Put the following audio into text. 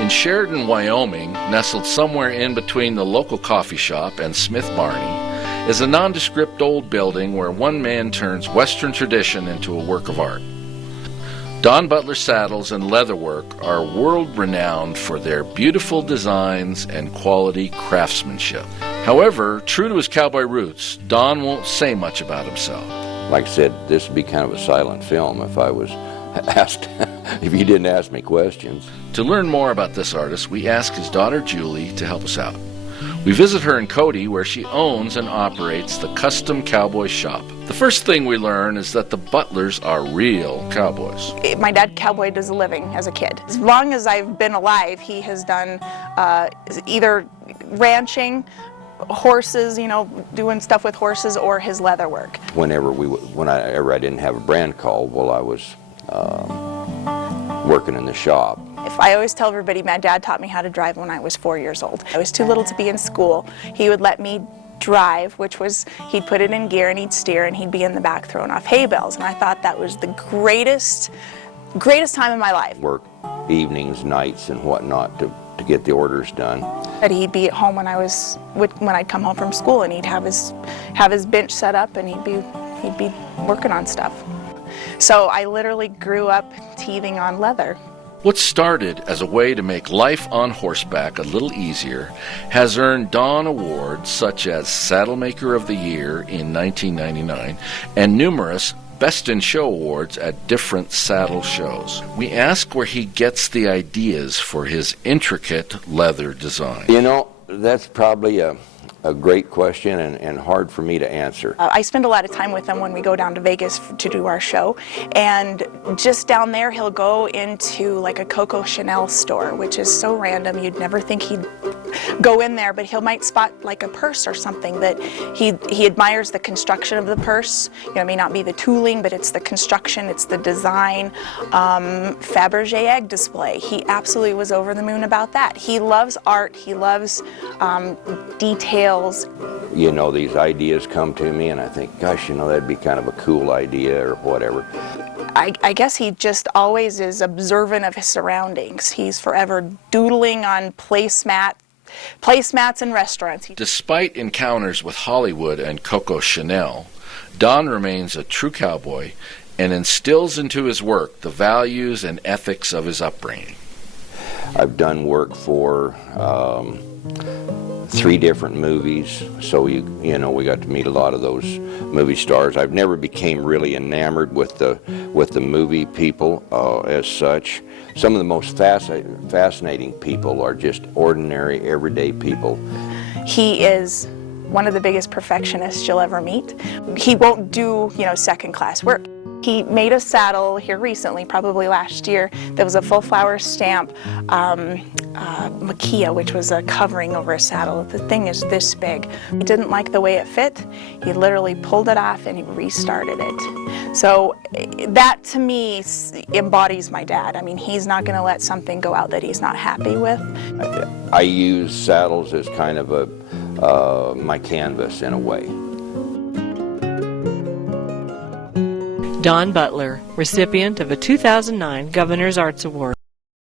In Sheridan, Wyoming, nestled somewhere in between the local coffee shop and Smith Barney, is a nondescript old building where one man turns Western tradition into a work of art. Don Butler saddles and leatherwork are world-renowned for their beautiful designs and quality craftsmanship. However, true to his cowboy roots, Don won't say much about himself. Like I said, this would be kind of a silent film if I was asked, if you didn't ask me questions. To learn more about this artist, we asked his daughter Julie to help us out. We visit her in Cody, where she owns and operates the Custom Cowboy Shop. The first thing we learn is that the Butlers are real cowboys. My dad cowboyed as a living as a kid. As long as I've been alive, he has done either ranching, horses, you know, doing stuff with horses, or his leather work. Whenever I didn't have a brand call while I was working in the shop. I always tell everybody my dad taught me how to drive when I was 4 years old. I was too little to be in school. He would let me drive, which was, he'd put it in gear and he'd steer and he'd be in the back throwing off hay bales. And I thought that was the greatest time of my life. Work evenings, nights, and whatnot to get the orders done. But he'd be at home when I'd come home from school, and he'd have his bench set up and he'd be working on stuff. So I literally grew up teething on leather. What started as a way to make life on horseback a little easier has earned Don awards such as Saddle Maker of the Year in 1999 and numerous Best in Show awards at different saddle shows. We ask where he gets the ideas for his intricate leather design. You know, that's probably a great question and hard for me to answer. I spend a lot of time with him when we go down to Vegas to do our show, and just down there he'll go into like a Coco Chanel store, which is so random, you'd never think he'd go in there, but he might spot like a purse or something that he admires the construction of the purse. You know, it may not be the tooling, but it's the construction, it's the design. Fabergé egg display, he absolutely was over the moon about that. He loves art, he loves detail. You know, these ideas come to me and I think, gosh, you know, that'd be kind of a cool idea or whatever. I guess he just always is observant of his surroundings. He's forever doodling on placemats in restaurants. Despite encounters with Hollywood and Coco Chanel, Don remains a true cowboy and instills into his work the values and ethics of his upbringing. I've done work for 3 different movies, so you know, we got to meet a lot of those movie stars. I've never became really enamored with the movie people as such. Some of the most fascinating people are just ordinary, everyday people. He is one of the biggest perfectionists you'll ever meet. He won't do, you know, second-class work. He made a saddle here recently, probably last year, that was a full flower stamp maquilla, which was a covering over a saddle. The thing is this big. He didn't like the way it fit. He literally pulled it off and he restarted it. So that to me embodies my dad. I mean, he's not going to let something go out that he's not happy with. I use saddles as kind of my canvas in a way. Don Butler, recipient of a 2009 Governors Arts Award.